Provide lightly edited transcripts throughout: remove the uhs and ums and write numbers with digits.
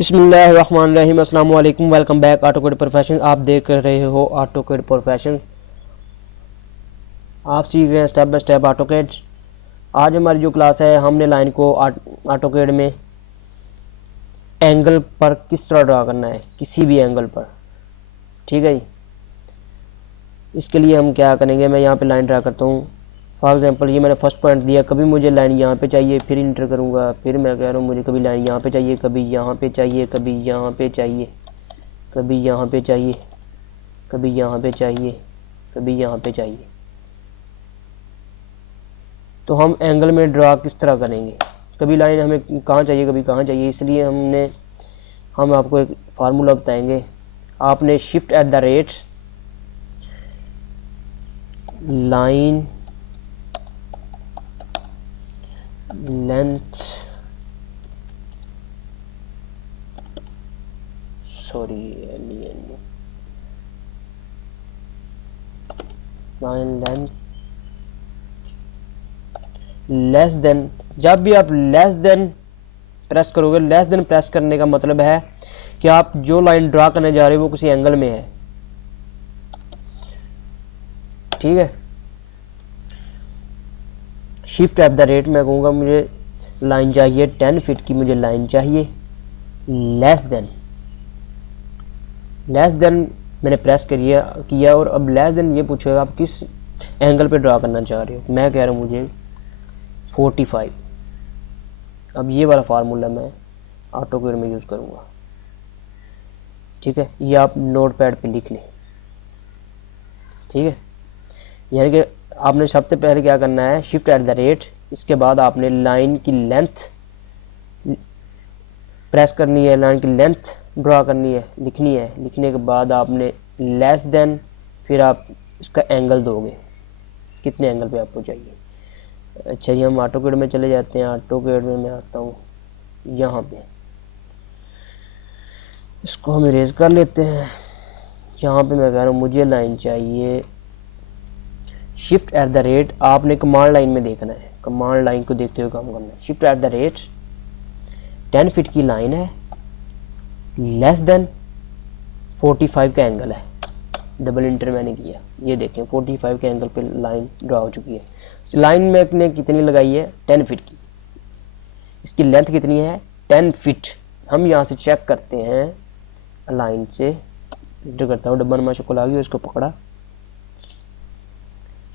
बिस्मिल्लाहिर्रहमानिर्रहीम, अस्सलाम वालेकुम। Welcome back AutoCAD professions. आप देख रहे हो ऑटोकैड प्रोफेशंस। आप सीख रहे हैं स्टेप बाय स्टेप ऑटोकैड। आज हमारी जो क्लास है, हमने लाइन को ऑटोकैड में एंगल पर किस तरह ड्रा करना है, किसी भी एंगल पर। ठीक है जी। इसके लिए हम क्या करेंगे, मैं यहाँ पे लाइन ड्रा करता हूँ। फॉर एग्जांपल ये मैंने फर्स्ट पॉइंट दिया, कभी मुझे लाइन यहाँ पे चाहिए, फिर इंटर करूँगा, फिर मैं कह रहा हूँ मुझे कभी लाइन यहाँ पे चाहिए, कभी यहाँ पे चाहिए, कभी यहाँ पे चाहिए, कभी यहाँ पे चाहिए, कभी यहाँ पे चाहिए, कभी यहाँ पे चाहिए। तो हम एंगल में ड्रा किस तरह करेंगे, कभी लाइन हमें कहाँ चाहिए, कभी कहाँ चाहिए। इसलिए हम आपको एक फार्मूला बताएंगे। आपने shift at the rate line length line length less than. जब भी आप लेस देन प्रेस करोगे, लेस देन प्रेस करने का मतलब है कि आप जो लाइन ड्रा करने जा रहे हो वो किसी एंगल में है। ठीक है। शिफ्ट एट द रेट मैं कहूँगा मुझे लाइन चाहिए 10 फीट की, मुझे लाइन चाहिए लेस देन मैंने प्रेस किया और अब लेस देन ये पूछेगा आप किस एंगल पे ड्रा करना चाह रहे हो। मैं कह रहा हूँ मुझे 45। अब ये वाला फार्मूला मैं ऑटोकैड में यूज़ करूँगा। ठीक है, ये आप नोट पैड पर लिख लें। ठीक है, यानी कि आपने सबसे पहले क्या करना है, शिफ्ट एट द रेट, इसके बाद आपने लाइन की लेंथ प्रेस करनी है, लाइन की लेंथ ड्रा करनी है, लिखनी है। लिखने के बाद आपने लेस देन, फिर आप इसका एंगल दोगे, कितने एंगल पे आपको चाहिए। अच्छा जी, हम ऑटोकैड में चले जाते हैं। ऑटोकैड में मैं आता हूँ यहाँ पे, इसको हम इरेज कर लेते हैं। यहाँ पे मैं कह रहा हूँ मुझे लाइन चाहिए शिफ्ट एट द रेट। आपने कमांड लाइन में देखना है, कमांड लाइन को देखते हुए काम करना है। Shift at the rate 10 feet की लाइन है, लेस देन 45 का एंगल है। डबल इंटर मैंने किया, ये देखें 45 के एंगल पे लाइन ड्रा हो चुकी है। लाइन मैंने कितनी लगाई है, 10 फीट की। इसकी लेंथ कितनी है, 10 फीट। हम यहाँ से चेक करते हैं, लाइन से इंटर करता हूँ, डब्बा नुमा शक्ल आ गई, उसको पकड़ा।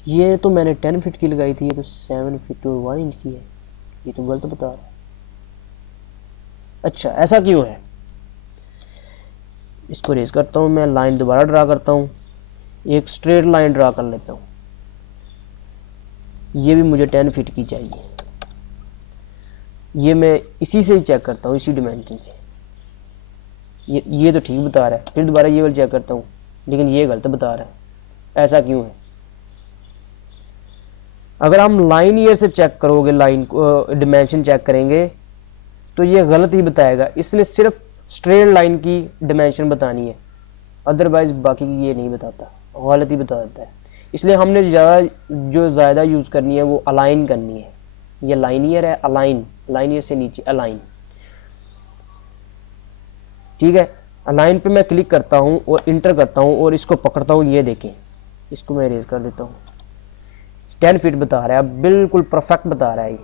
ये तो मैंने 10 फीट की लगाई थी, ये तो 7 फीट और 1 इंच की है। ये तो गलत बता रहा है। अच्छा, ऐसा क्यों है, इसको रेज करता हूँ मैं, लाइन दोबारा ड्रा करता हूँ, एक स्ट्रेट लाइन ड्रा कर लेता हूँ। ये भी मुझे 10 फीट की चाहिए। ये मैं इसी से ही चेक करता हूँ, इसी डिमेंशन से। ये तो ठीक बता रहा है। फिर दोबारा ये वाला चेक करता हूँ, लेकिन ये गलत बता रहा है। ऐसा क्यों है। अगर हम लाइन ईयर से चेक करोगे, लाइन को डिमेंशन चेक करेंगे, तो ये गलत ही बताएगा। इसने सिर्फ स्ट्रेट लाइन की डिमेंशन बतानी है, अदरवाइज बाकी की ये नहीं बताता, गलत ही बता देता है। इसलिए हमने जो ज़्यादा यूज़ करनी है वो अलाइन करनी है। ये लाइन ईयर है, अलाइन, लाइन ईयर से नीचे अलाइन। ठीक है, अलाइन पे मैं क्लिक करता हूँ और इंटर करता हूँ और इसको पकड़ता हूँ। ये देखें, इसको मैं इरेज कर देता हूँ। 10 फीट बता रहा है, अब बिल्कुल परफेक्ट बता रहा है, ये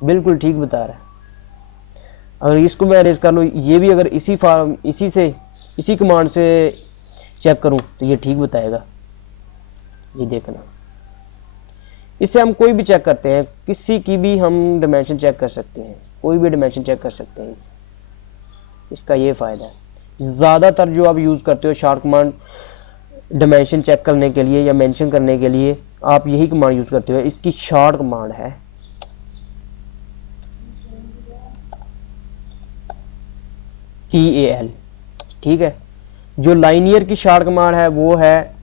बिल्कुल ठीक बता रहा है। अगर इसको मैं इरेज कर लूँ, ये भी अगर इसी कमांड से चेक करूँ तो ये ठीक बताएगा। ये देखना, इससे हम कोई भी चेक करते हैं, किसी की भी हम डिमेंशन चेक कर सकते हैं, कोई भी डिमेंशन चेक कर सकते हैं इससे। इसका ये फ़ायदा है। ज़्यादातर जो आप यूज़ करते हो शॉर्ट कमांड डिमेंशन चेक करने के लिए या मेंशन करने के लिए, आप यही कमांड यूज़ करते हो। इसकी शॉर्ट कमांड है TAL। ठीक है, जो लाइनियर की शॉर्ट कमांड है वो है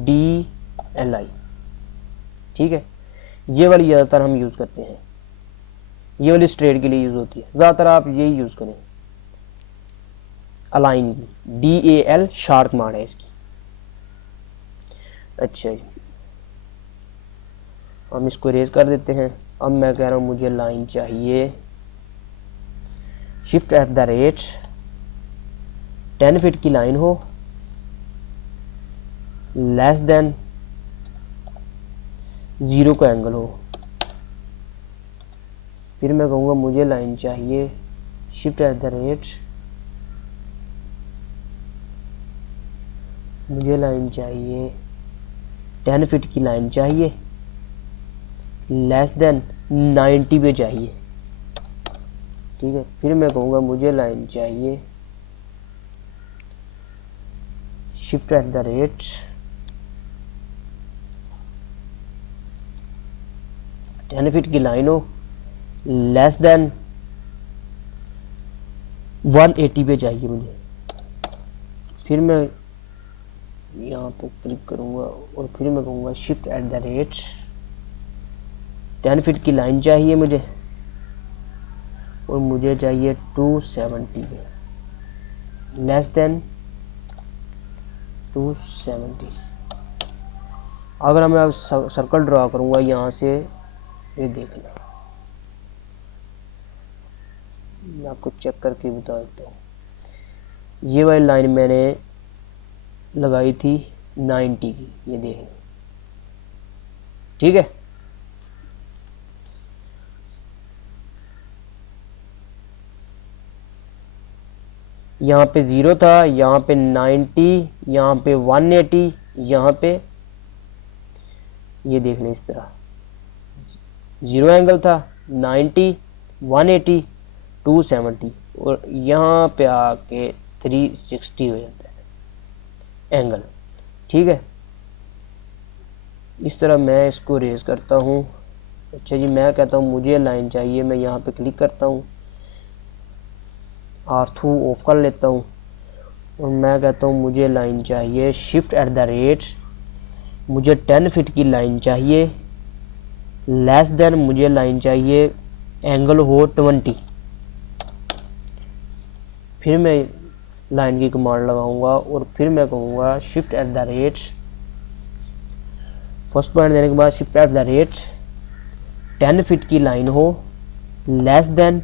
DLI। ठीक है, ये वाली ज़्यादातर हम यूज़ करते हैं, ये वाली स्ट्रेट के लिए यूज़ होती है। ज़्यादातर आप यही यूज़ करें, अलाइन की DAL शॉर्ट कमांड है इसकी। अच्छा जी, हम इसको इरेज कर देते हैं। अब मैं कह रहा हूँ मुझे लाइन चाहिए shift at the rate 10 feet की लाइन हो, लेस देन 0 का एंगल हो। फिर मैं कहूँगा मुझे लाइन चाहिए शिफ्ट एट द रेट, मुझे लाइन चाहिए 10 फीट की लाइन चाहिए, लेस देन 90 पे चाहिए। ठीक है, फिर मैं कहूँगा मुझे लाइन चाहिए shift at the rate, ten feet की लाइन हो, लेस देन 180 पे चाहिए मुझे। फिर मैं यहाँ पे क्लिक करूँगा और फिर मैं कहूँगा shift at the rate, 10 feet की लाइन चाहिए मुझे और मुझे चाहिए 270 पे, लेस देन 270। अगर मैं अब सर्कल ड्रा करूँगा यहाँ से, ये देखना, मैं आपको चेक करके बता देता हूँ। ये वाली लाइन मैंने लगाई थी 90 की, ये देखें। ठीक है, यहाँ पे 0 था, यहाँ पे 90, यहाँ पे 180, यहाँ पे ये देख लें इस तरह 0 एंगल था, 90, 180, 270 और यहाँ पे आके 360 हो जाता है एंगल। ठीक है, इस तरह मैं इसको रेज करता हूँ। अच्छा जी, मैं कहता हूँ मुझे लाइन चाहिए, मैं यहाँ पे क्लिक करता हूँ, आर्थू ऑफ कर लेता हूँ और मैं कहता हूँ मुझे लाइन चाहिए शिफ्ट एट द रेट, मुझे 10 फीट की लाइन चाहिए, लेस देन मुझे लाइन चाहिए एंगल हो 20। फिर मैं लाइन की कमांड लगाऊंगा और फिर मैं कहूँगा shift at the rate, first point देने के बाद shift at the rate, 10 feet की लाइन हो, लेस देन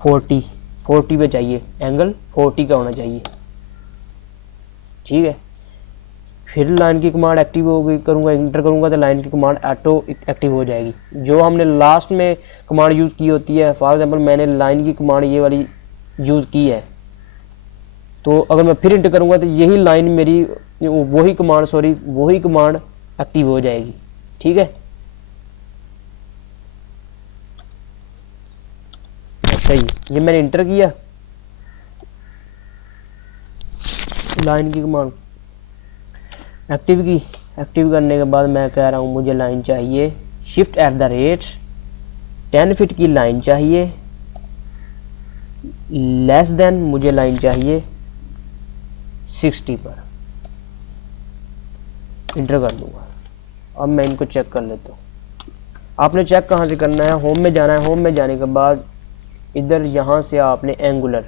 40 पे चाहिए, एंगल 40 का होना चाहिए। ठीक है, फिर लाइन की कमांड एक्टिव हो गई, करूँगा इंटर करूँगा तो लाइन की कमांड ऑटो एक्टिव हो जाएगी। जो हमने लास्ट में कमांड यूज़ की होती है, फॉर एग्जांपल मैंने लाइन की कमांड ये वाली यूज़ की है, तो अगर मैं फिर इंटर करूँगा तो यही लाइन मेरी वही कमांड एक्टिव हो जाएगी। ठीक है, अच्छा ये मैंने इंटर किया, लाइन की कमांड एक्टिव की, एक्टिव करने के बाद मैं कह रहा हूँ मुझे लाइन चाहिए shift at the rate, 10 feet की लाइन चाहिए, लेस देन मुझे लाइन चाहिए 60 पर, इंटर कर दूंगा। अब मैं इनको चेक कर लेता हूँ। आपने चेक कहाँ से करना है, होम में जाना है, होम में जाने के बाद इधर यहाँ से आपने एंगुलर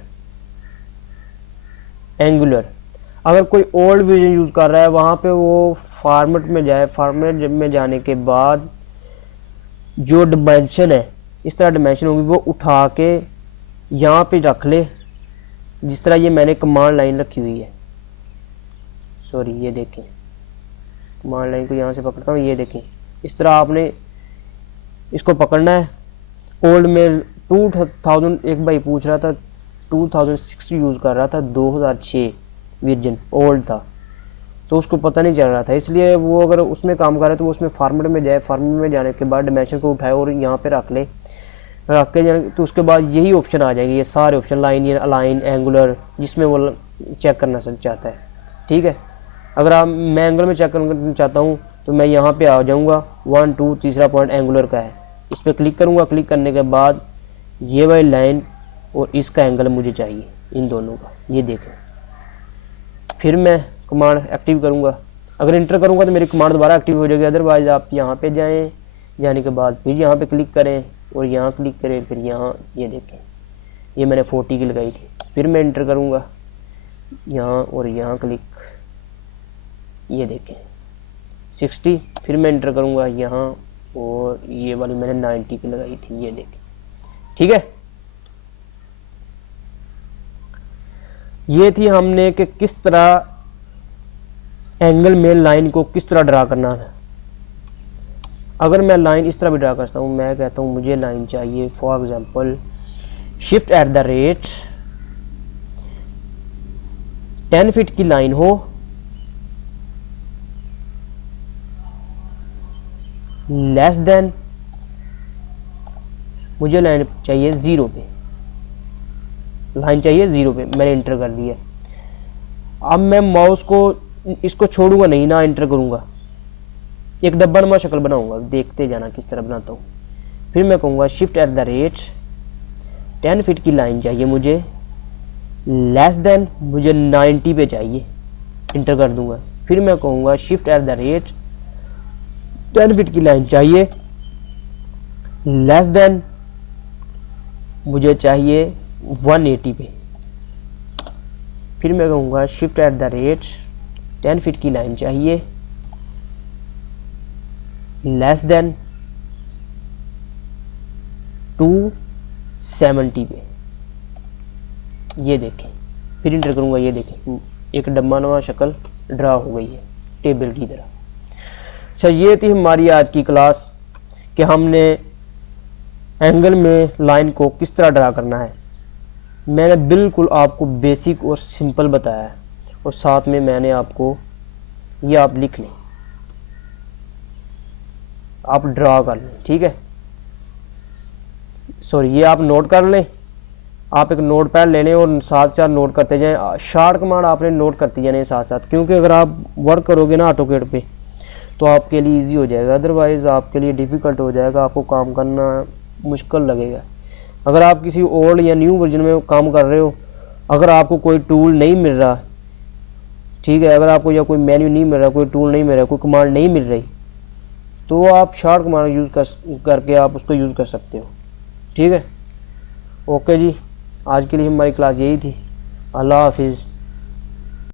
अगर कोई ओल्ड वर्जन यूज़ कर रहा है वहाँ पे वो फॉर्मेट में जाए, फॉर्मेट में जाने के बाद जो डिमेंशन है, इस तरह डिमेंशन होगी वो उठा के यहाँ पे रख ले, जिस तरह ये मैंने कमांड लाइन रखी हुई है। सॉरी, ये देखें, कमांड लाइन को यहाँ से पकड़ता हूँ, ये देखें, इस तरह आपने इसको पकड़ना है। ओल्ड में 2000, एक भाई पूछ रहा था 2006 यूज़ कर रहा था, 2006 वर्जन ओल्ड था, तो उसको पता नहीं चल रहा था, इसलिए वो अगर उसमें काम कर रहा है तो वो उसमें फॉर्मेट में जाए, फॉर्मेट में जाने के बाद डिमेंशन को उठाए और यहाँ पे रख ले, रख के जाने तो उसके बाद यही ऑप्शन आ जाएंगे, ये सारे ऑप्शन, लाइन, अलाइन, एंगुलर, जिसमें वो चेक करना चाहता है। ठीक है, अगर आप मैं एंगुलर में चेक करना चाहता हूँ तो मैं यहाँ पे आ जाऊँगा, 1 2 तीसरा पॉइंट एंगुलर का है, इस पर क्लिक करूँगा। क्लिक करने के बाद ये वाली लाइन और इसका एंगल मुझे चाहिए, इन दोनों का, ये देखें। फिर मैं कमांड एक्टिव करूँगा, अगर इंटर करूँगा तो मेरी कमांड दोबारा एक्टिव हो जाएगी, अदरवाइज आप यहाँ पे जाएं, जाने के बाद फिर यहाँ पे क्लिक करें और यहाँ क्लिक करें, फिर यहाँ ये देखें, ये मैंने 40 की लगाई थी। फिर मैं इंटर करूँगा यहाँ और यहाँ क्लिक, ये देखें 60, फिर मैं इंटर करूँगा यहाँ और ये वाली मैंने 90 की लगाई थी, ये देखें। ठीक है, ये थी हमने कि किस तरह एंगल में लाइन को किस तरह ड्रा करना है। अगर मैं लाइन इस तरह भी ड्रा करता हूँ, मैं कहता हूँ मुझे लाइन चाहिए for example shift at the rate 10 feet की लाइन हो, लेस देन, मुझे लाइन चाहिए 0 पे, लाइन चाहिए 0 पे, मैंने इंटर कर दिया। अब मैं माउस को इसको छोड़ूंगा नहीं ना, इंटर करूंगा, एक डब्बानुमा शक्ल बनाऊंगा, देखते जाना किस तरह बनाता हूँ। फिर मैं कहूँगा shift at the rate 10 feet की लाइन चाहिए मुझे, लेस देन, मुझे 90 पे चाहिए, इंटर कर दूंगा। फिर मैं कहूँगा shift at the rate 10 feet की लाइन चाहिए, लेस देन, मुझे चाहिए 180 पे। फिर मैं कहूँगा shift at the rate 10 feet की लाइन चाहिए, लेस देन 270 पे। ये देखें, फिर इंटर करूँगा, ये देखें एक डब्बानुमा शक्ल ड्रा हो गई है टेबल की तरह। अच्छा, ये थी हमारी आज की क्लास कि हमने एंगल में लाइन को किस तरह ड्रा करना है। मैंने बिल्कुल आपको बेसिक और सिंपल बताया है, और साथ में मैंने आपको ये आप लिख लें, आप ड्रा कर लें, ठीक है। सॉरी, ये आप नोट कर लें, आप एक नोट पैड ले लें और साथ साथ नोट करते जाएं। शार्ट कमांड आपने नोट करती जाने साथ साथ, क्योंकि अगर आप वर्क करोगे ना ऑटोकैड पे तो आपके लिए इजी हो जाएगा, अदरवाइज़ आपके लिए डिफ़िकल्ट हो जाएगा, आपको काम करना मुश्किल लगेगा। अगर आप किसी ओल्ड या न्यू वर्जन में काम कर रहे हो, अगर आपको कोई टूल नहीं मिल रहा, ठीक है, अगर आपको या कोई मेन्यू नहीं मिल रहा, कोई टूल नहीं मिल रहा, कोई कमांड नहीं मिल रही, तो आप शार्ट कमांड यूज़ करके आप उसको यूज़ कर सकते हो, ठीक है। ओके जी, आज के लिए हमारी क्लास यही थी। अल्लाह हाफिज़।